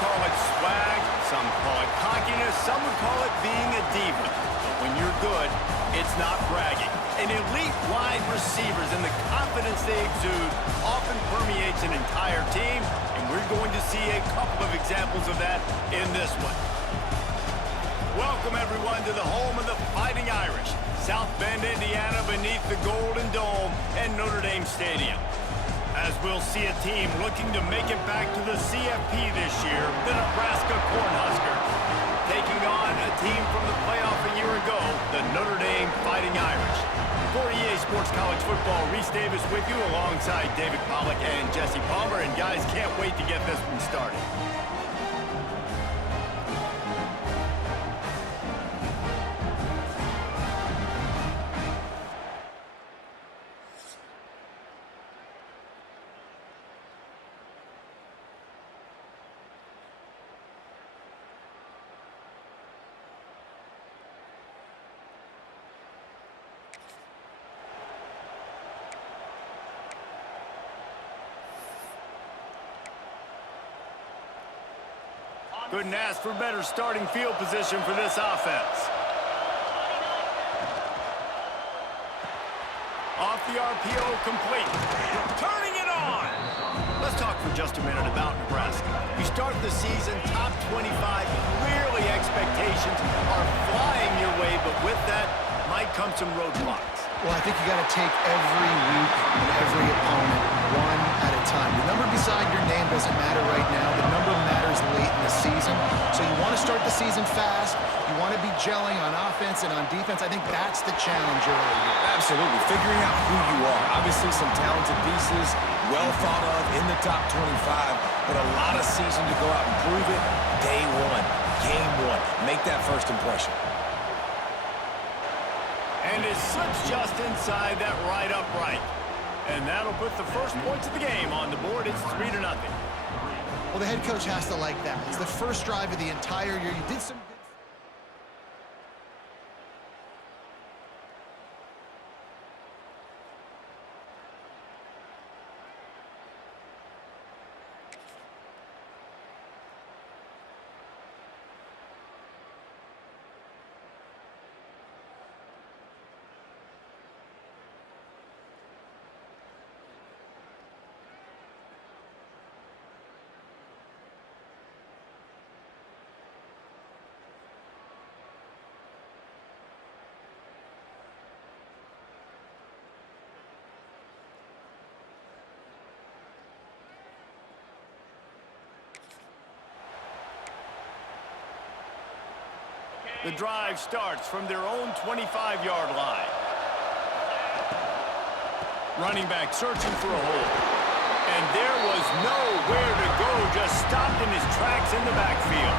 call it swag, some call it cockiness, some would call it being a diva. But when you're good, it's not bragging. And elite wide receivers and the confidence they exude often permeates an entire team, and we're going to see a couple of examples of that in this one. Welcome, everyone, to the home of the Fighting Irish, South Bend, Indiana, beneath the Golden Dome and Notre Dame Stadium. As we'll see a team looking to make it back to the CFP this year, the Nebraska Cornhuskers, taking on a team from the playoff a year ago, the Notre Dame Fighting Irish. For EA Sports College Football, Reese Davis with you alongside David Pollack and Jesse Palmer, and guys, can't wait to get this one started. Couldn't ask for better starting field position for this offense. Off the RPO, complete. Turning it on! Let's talk for just a minute about Nebraska. You start the season top 25. Clearly expectations are flying your way, but with that might come some roadblocks. Well, I think you got to take every week and every opponent one at a time. The number beside your name doesn't matter right now. The number matters late in the season. So you want to start the season fast. You want to be gelling on offense and on defense. I think that's the challenge early here. Absolutely. Figuring out who you are. Obviously some talented pieces, well thought of in the top 25, but a lot of season to go out and prove it. Day one, game one. Make that first impression. And it slips just inside that right upright. And that'll put the first points of the game on the board. It's 3-0. Well, the head coach has to like that. It's the first drive of the entire year. You did some... The drive starts from their own 25-yard line. Running back searching for a hole. And there was nowhere to go, just stopped in his tracks in the backfield.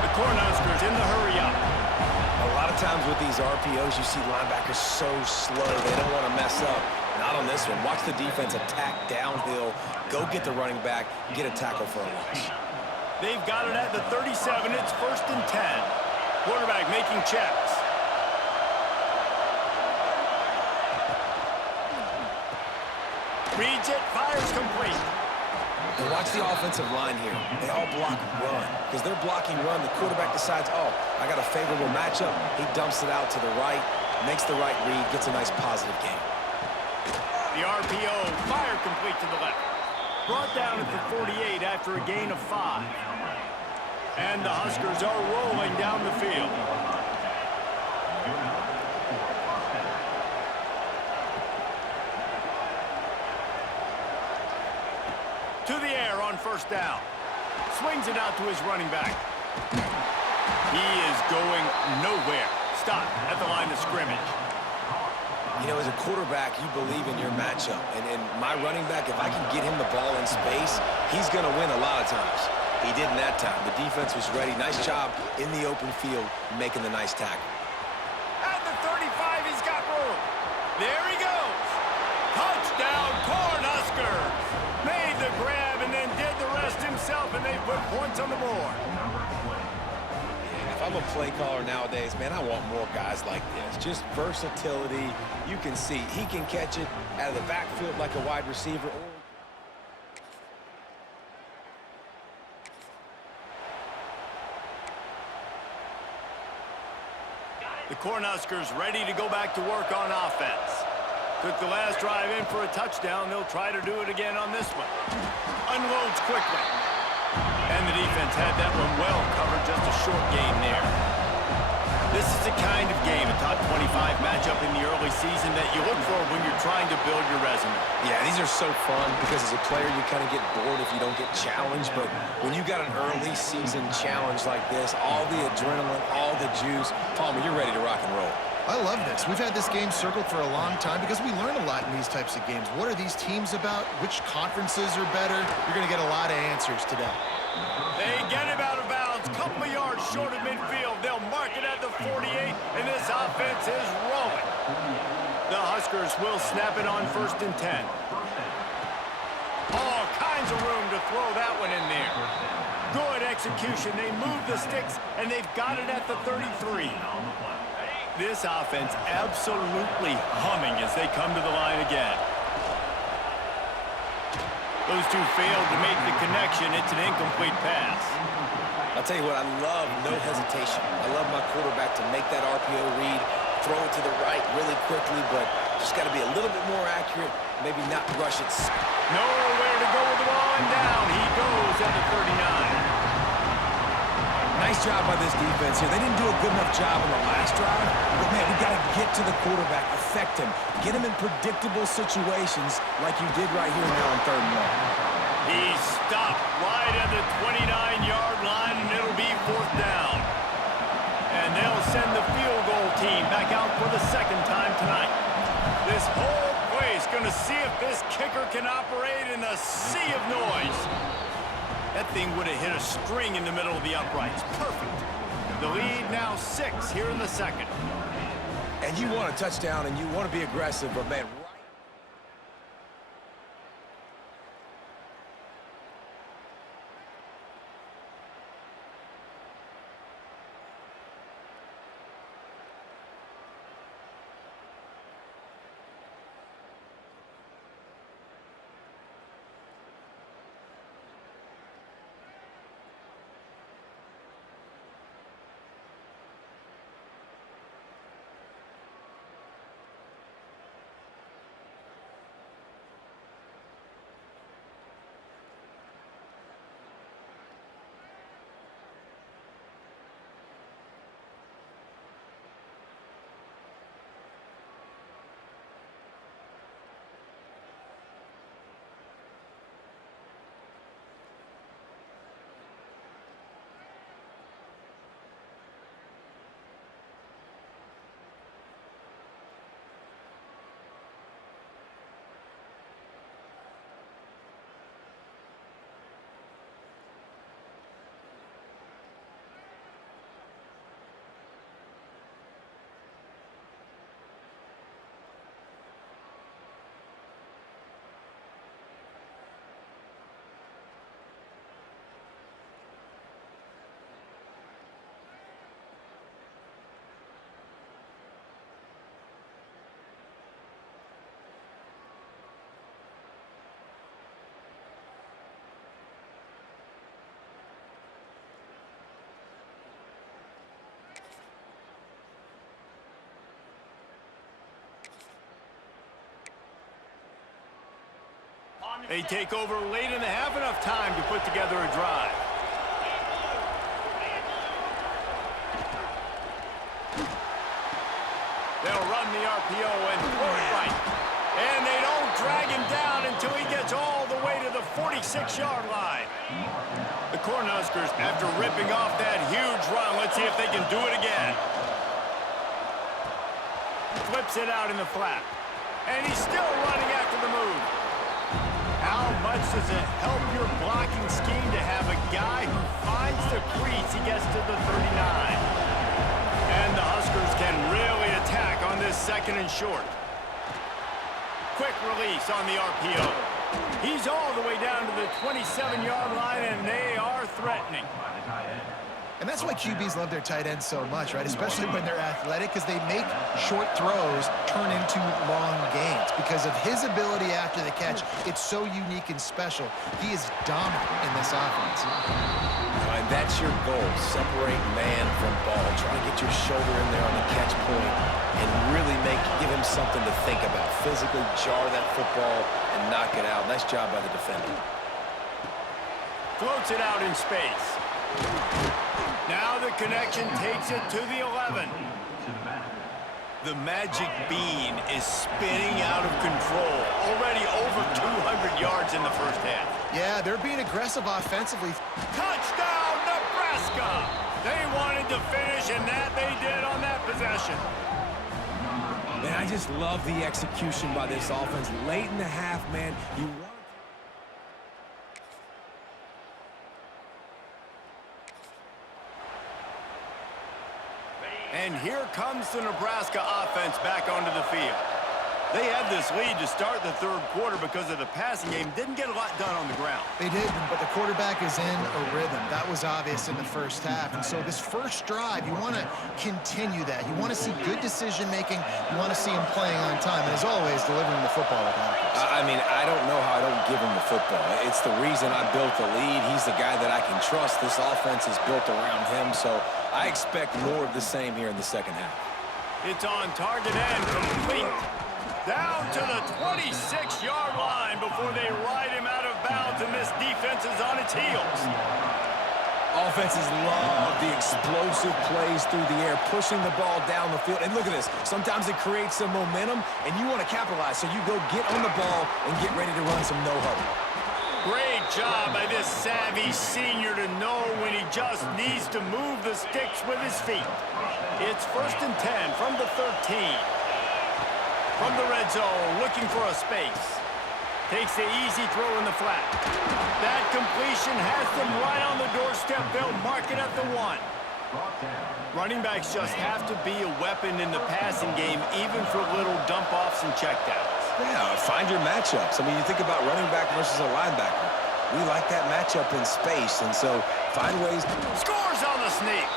The Cornhuskers in the hurry up. A lot of times with these RPOs, you see linebackers so slow. They don't want to mess up. Not on this one. Watch the defense attack downhill. Go get the running back. Get a tackle for a loss. They've got it at the 37. It's 1st and 10. Quarterback making checks. Reads it, fires complete. And watch the offensive line here. They all block run. Because they're blocking run, the quarterback decides, oh, I got a favorable matchup. He dumps it out to the right, makes the right read, gets a nice positive gain. The RPO, fire complete to the left. Brought down at the 48 after a gain of 5. And the Huskers are rolling down the field. To the air on 1st down. Swings it out to his running back. He is going nowhere. Stop at the line of scrimmage. You know, as a quarterback, you believe in your matchup. And my running back, if I can get him the ball in space, he's going to win a lot of times. He didn't that time. The defense was ready. Nice job in the open field, making the nice tackle. At the 35, he's got room. There he goes. Touchdown, Cornhuskers. Made the grab and then did the rest himself, and they put points on the board. If I'm a play caller nowadays, man, I want more guys like this. Just versatility. You can see he can catch it out of the backfield like a wide receiver. The Cornhuskers ready to go back to work on offense. Took the last drive in for a touchdown. They'll try to do it again on this one. Unloads quickly. And the defense had that one well covered, just a short gain there. This is the kind of game, a top 25 matchup in the early season, that you look for when you're trying to build your resume. Yeah, these are so fun because as a player, you kind of get bored if you don't get challenged. But when you got an early season challenge like this, all the adrenaline, all the juice, Palmer, you're ready to rock and roll. I love this. We've had this game circled for a long time because we learn a lot in these types of games. What are these teams about? Which conferences are better? You're going to get a lot of answers today. They get him out of bounds, couple of yards short of midfield. They'll mark it at the 48, and this offense is rolling. The Huskers will snap it on 1st and 10. All kinds of room to throw that one in there. Good execution. They move the sticks, and they've got it at the 33. This offense absolutely humming as they come to the line again. Those two failed to make the connection. It's an incomplete pass. I'll tell you what, I love no hesitation. I love my quarterback to make that RPO read, throw it to the right really quickly, but just got to be a little bit more accurate, maybe not rush it. Nowhere to go with the ball, and down he goes at the 39. Nice job by this defense here. They didn't do a good enough job on the last drive, but, man, we got to get to the quarterback, affect him, get him in predictable situations like you did right here now on 3rd and 1. He's stopped right at the 29-yard line, and it'll be 4th down. And they'll send the field goal team back out for the 2nd time tonight. This whole place going to see if this kicker can operate in a sea of noise. That thing would have hit a string in the middle of the uprights. Perfect. The lead now 6 here in the 2nd. And you want a touchdown, and you want to be aggressive, but, man, They take over late in the half, enough time to put together a drive. They'll run the RPO and throw it right. And they don't drag him down until he gets all the way to the 46-yard line. The Cornhuskers, after ripping off that huge run, let's see if they can do it again. Flips it out in the flat. And he's still running after the move. How much does it help your blocking scheme to have a guy who finds the crease he gets to the 39? And the Huskers can really attack on this 2nd and short. Quick release on the RPO. He's all the way down to the 27-yard line, and they are threatening. And that's why QBs love their tight ends so much, right? Especially when they're athletic, because they make short throws turn into long gains. Because of his ability after the catch, it's so unique and special. He is dominant in this offense. And that's your goal, separate man from ball. Try to get your shoulder in there on the catch point and really give him something to think about. Physically jar that football and knock it out. Nice job by the defender. Floats it out in space. Now the connection takes it to the 11. The magic bean is spinning out of control. Already over 200 yards in the first half. Yeah, they're being aggressive offensively. Touchdown, Nebraska! They wanted to finish, and that they did on that possession. Man, I just love the execution by this offense. Late in the half, man, you want... And here comes the Nebraska offense back onto the field. They had this lead to start the third quarter because of the passing game. Didn't get a lot done on the ground. They did, but the quarterback is in a rhythm. That was obvious in the first half. And so this first drive, you want to continue that. You want to see good decision-making. You want to see him playing on time. And as always, delivering the football with accuracy. I mean, I don't know how I don't give him the football. It's the reason I built the lead. He's the guy that I can trust. This offense is built around him. So I expect more of the same here in the second half. It's on target and complete. Down to the 26-yard line before they ride him out of bounds, and this defense is on its heels. Offenses love the explosive plays through the air, pushing the ball down the field. And look at this. Sometimes it creates some momentum, and you want to capitalize. So you go get on the ball and get ready to run some no-huddle. Great job by this savvy senior to know when he just needs to move the sticks with his feet. It's 1st and 10 from the 13. From the red zone, looking for a space. Takes the easy throw in the flat. That completion has them right on the doorstep. They'll mark it at the 1. Running backs just have to be a weapon in the passing game, even for little dump-offs and checkdowns. Yeah, find your matchups. I mean, you think about running back versus a linebacker. We like that matchup in space, and so find ways. Scores on the sneak.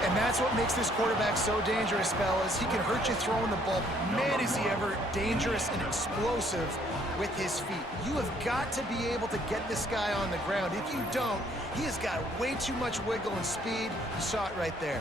And that's what makes this quarterback so dangerous, fellas. He can hurt you throwing the ball. Man, is he ever dangerous and explosive with his feet. You have got to be able to get this guy on the ground. If you don't, he has got way too much wiggle and speed. You saw it right there.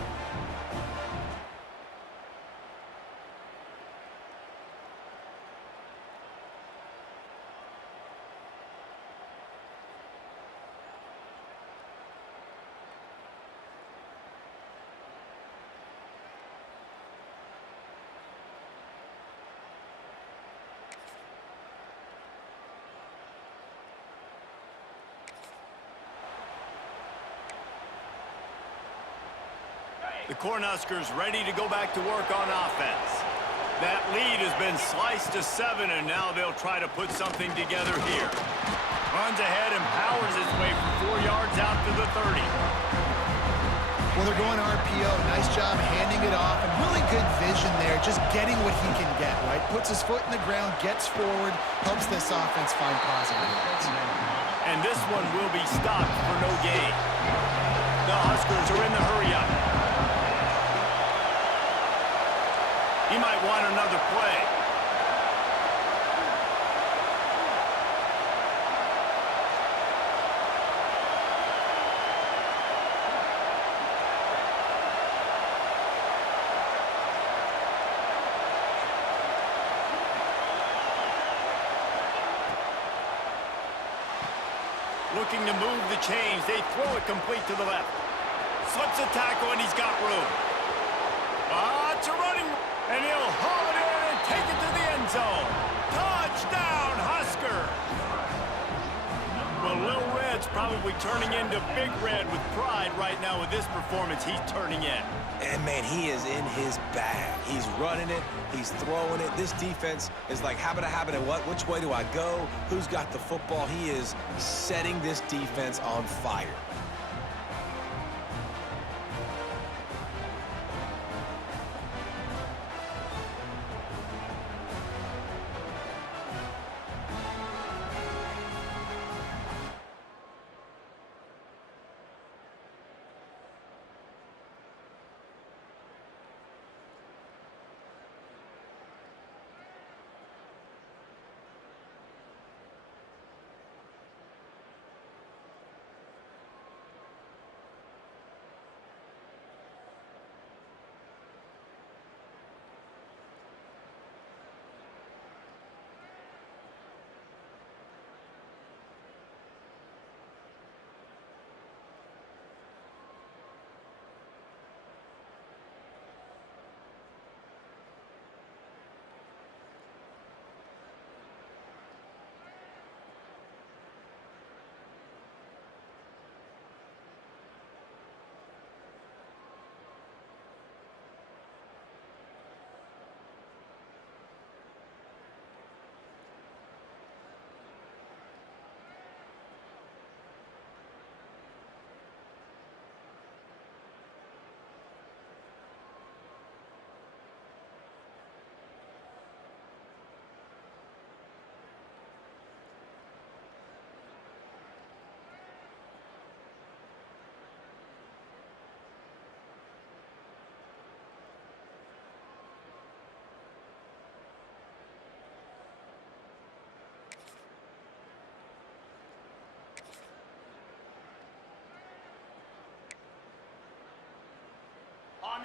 The Cornhuskers ready to go back to work on offense. That lead has been sliced to 7, and now they'll try to put something together here. Runs ahead and powers his way for 4 yards out to the 30. Well, they're going RPO. Nice job handing it off, and really good vision there, just getting what he can get, right? Puts his foot in the ground, gets forward, helps this offense find positive yards. And this one will be stopped for no gain. The Huskers are in the hurry-up. He might want another play. Looking to move the chains. They throw it complete to the left. Slips a tackle, and he's got room. It's a running, and he'll haul it in and take it to the end zone. Touchdown, Husker! Well, Lil Red's probably turning into Big Red with pride right now with this performance he's turning in. And, man, he is in his bag. He's running it. He's throwing it. This defense is like habit, and what? Which way do I go? Who's got the football? He is setting this defense on fire.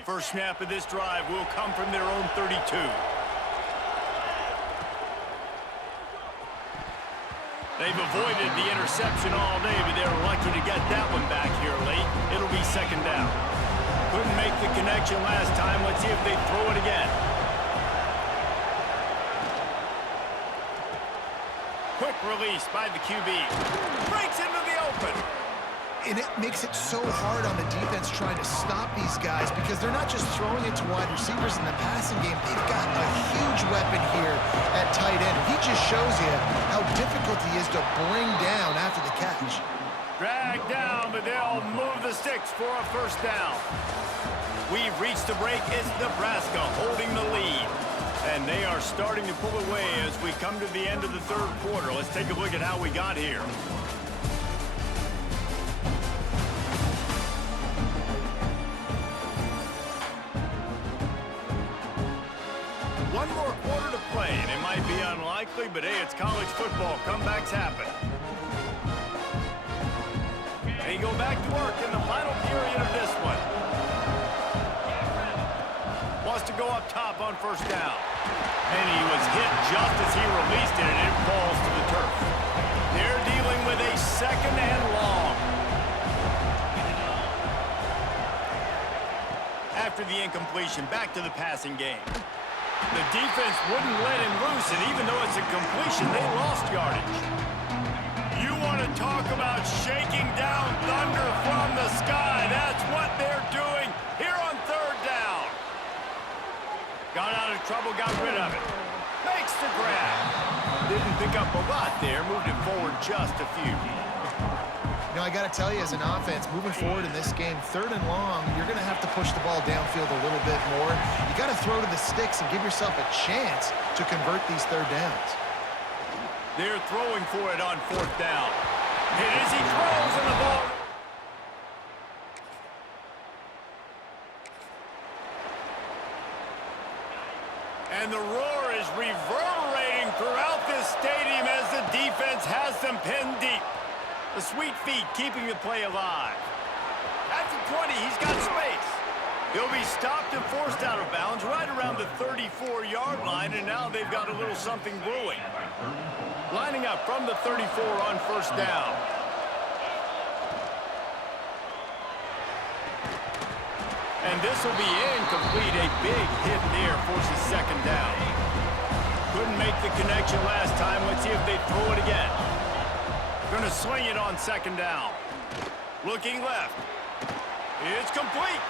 First snap of this drive will come from their own 32. They've avoided the interception all day, but they're lucky to get that one back here late. It'll be second down. Couldn't make the connection last time. Let's see if they throw it again. Quick release by the QB. Breaks into the open. And it makes it so hard on the defense trying to stop these guys because they're not just throwing it to wide receivers in the passing game. They've got a huge weapon here at tight end. He just shows you how difficult he is to bring down after the catch. Dragged down, but they'll move the sticks for a first down. We've reached the break. It's Nebraska holding the lead. And they are starting to pull away as we come to the end of the third quarter. Let's take a look at how we got here. One more quarter to play, and it might be unlikely, but hey, it's college football. Comebacks happen. They go back to work in the final period of this one. Wants to go up top on first down. And he was hit just as he released it, and it falls to the turf. They're dealing with a second and long. After the incompletion, back to the passing game. The defense wouldn't let him loose, and even though it's a completion, they lost yardage. You want to talk about shaking down thunder from the sky. That's what they're doing here on third down. Got out of trouble, got rid of it. Makes the grab. Didn't pick up a lot there, moved it forward just a few. You know, I got to tell you, as an offense, moving forward in this game, third and long, you're going to have to push the ball downfield a little bit more. You got to throw to the sticks and give yourself a chance to convert these third downs. They're throwing for it on fourth down. It is, he throws, and the ball. And the roar is reverberating throughout this stadium as the defense has them pinned deep. The sweet feet keeping the play alive. At the 20, he's got space. He'll be stopped and forced out of bounds right around the 34-yard line, and now they've got a little something brewing. Lining up from the 34 on first down. And this will be incomplete. A big hit there forces second down. Couldn't make the connection last time. Let's see if they throw it again. Going to swing it on second down. Looking left. It's complete.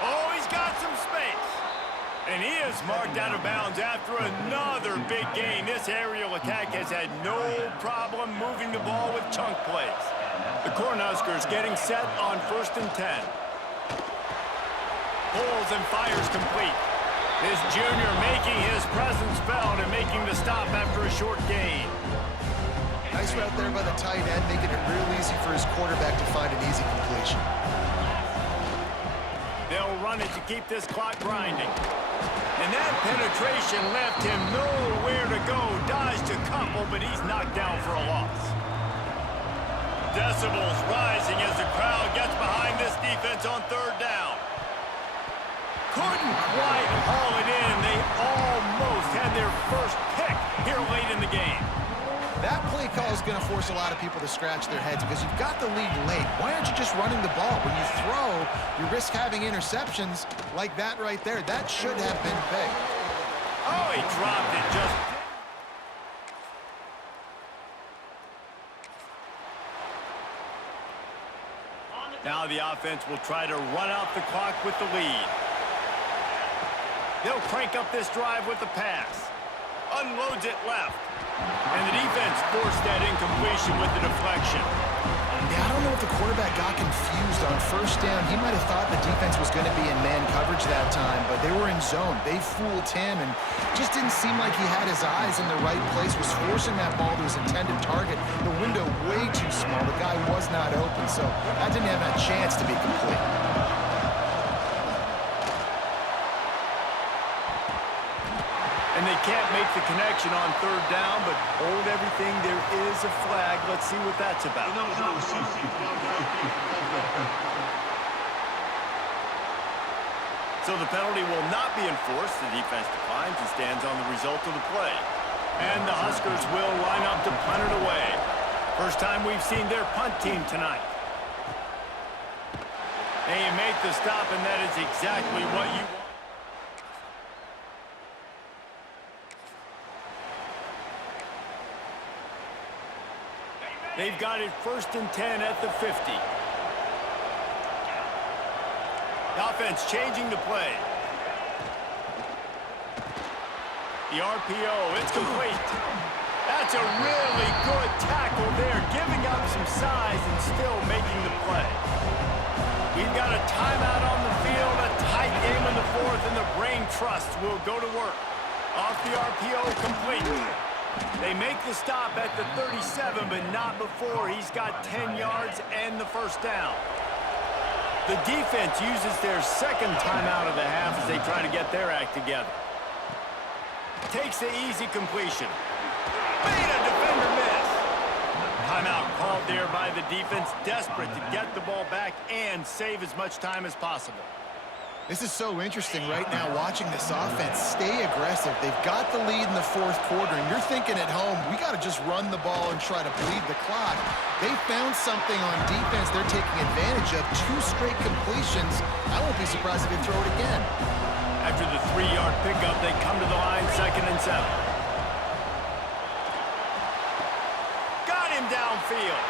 Oh, he's got some space. And he is marked out of bounds after another big gain. This aerial attack has had no problem moving the ball with chunk plays. The Cornhuskers getting set on first and 10. Pulls and fires complete. This junior making his presence felt and making the stop after a short gain. Nice route there by the tight end, making it real easy for his quarterback to find an easy completion. They'll run it to keep this clock grinding. And that penetration left him nowhere to go. Dodged a couple, but he's knocked down for a loss. Decibels rising as the crowd gets behind this defense on third down. Couldn't quite haul it in. They almost had their first pick here late in the game. That play call is going to force a lot of people to scratch their heads because you've got the lead late. Why aren't you just running the ball? When you throw, you risk having interceptions like that right there. That should have been big. Oh, he dropped it just... Now the offense will try to run out the clock with the lead. They'll crank up this drive with the pass. Unloads it left. And the defense forced that incompletion with the deflection. Yeah, I don't know if the quarterback got confused on first down. He might have thought the defense was going to be in man coverage that time, but they were in zone. They fooled him and just didn't seem like he had his eyes in the right place, was forcing that ball to his intended target. The window way too small. The guy was not open, so that didn't have a chance to be complete. And they can't make the connection on third down, but hold everything. There is a flag. Let's see what that's about. So the penalty will not be enforced. The defense declines and stands on the result of the play. And the Huskers will line up to punt it away. First time we've seen their punt team tonight. And you make the stop, and that is exactly what you want. They've got it 1st and 10 at the 50. The offense changing the play. The RPO, it's complete. That's a really good tackle there, giving up some size and still making the play. We've got a timeout on the field, a tight game in the 4th, and the brain trust will go to work. Off the RPO, complete. They make the stop at the 37, but not before he's got 10 yards and the first down. The defense uses their second timeout of the half as they try to get their act together. Takes the easy completion. Made a defender miss. Timeout called there by the defense, desperate to get the ball back and save as much time as possible. This is so interesting right now, watching this offense stay aggressive. They've got the lead in the 4th quarter, and you're thinking at home, we got to just run the ball and try to bleed the clock. They found something on defense they're taking advantage of. 2 straight completions. I won't be surprised if they throw it again. After the 3-yard pickup, they come to the line, 2nd and 7. Got him downfield.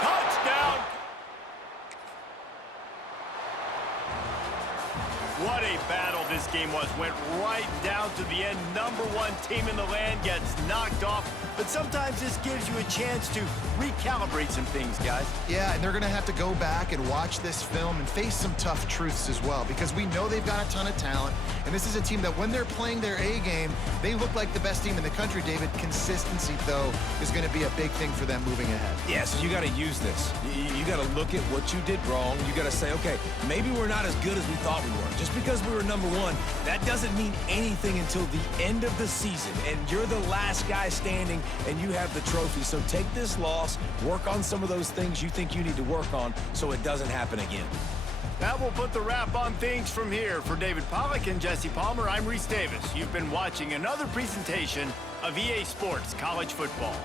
Touchdown. What a battle this game was. Went right down to the end. Number 1 team in the land gets knocked off. But sometimes this gives you a chance to recalibrate some things, guys. Yeah, and they're going to have to go back and watch this film and face some tough truths as well, because we know they've got a ton of talent. And this is a team that when they're playing their A game, they look like the best team in the country, David. Consistency, though, is going to be a big thing for them moving ahead. Yeah, so you got to use this. You got to look at what you did wrong. You got to say, okay, maybe we're not as good as we thought we were. Just because we were number 1, that doesn't mean anything until the end of the season. And you're the last guy standing, and you have the trophy. So take this loss, work on some of those things you think you need to work on so it doesn't happen again. That will put the wrap on things from here. For David Pollack and Jesse Palmer, I'm Reese Davis. You've been watching another presentation of EA Sports College Football.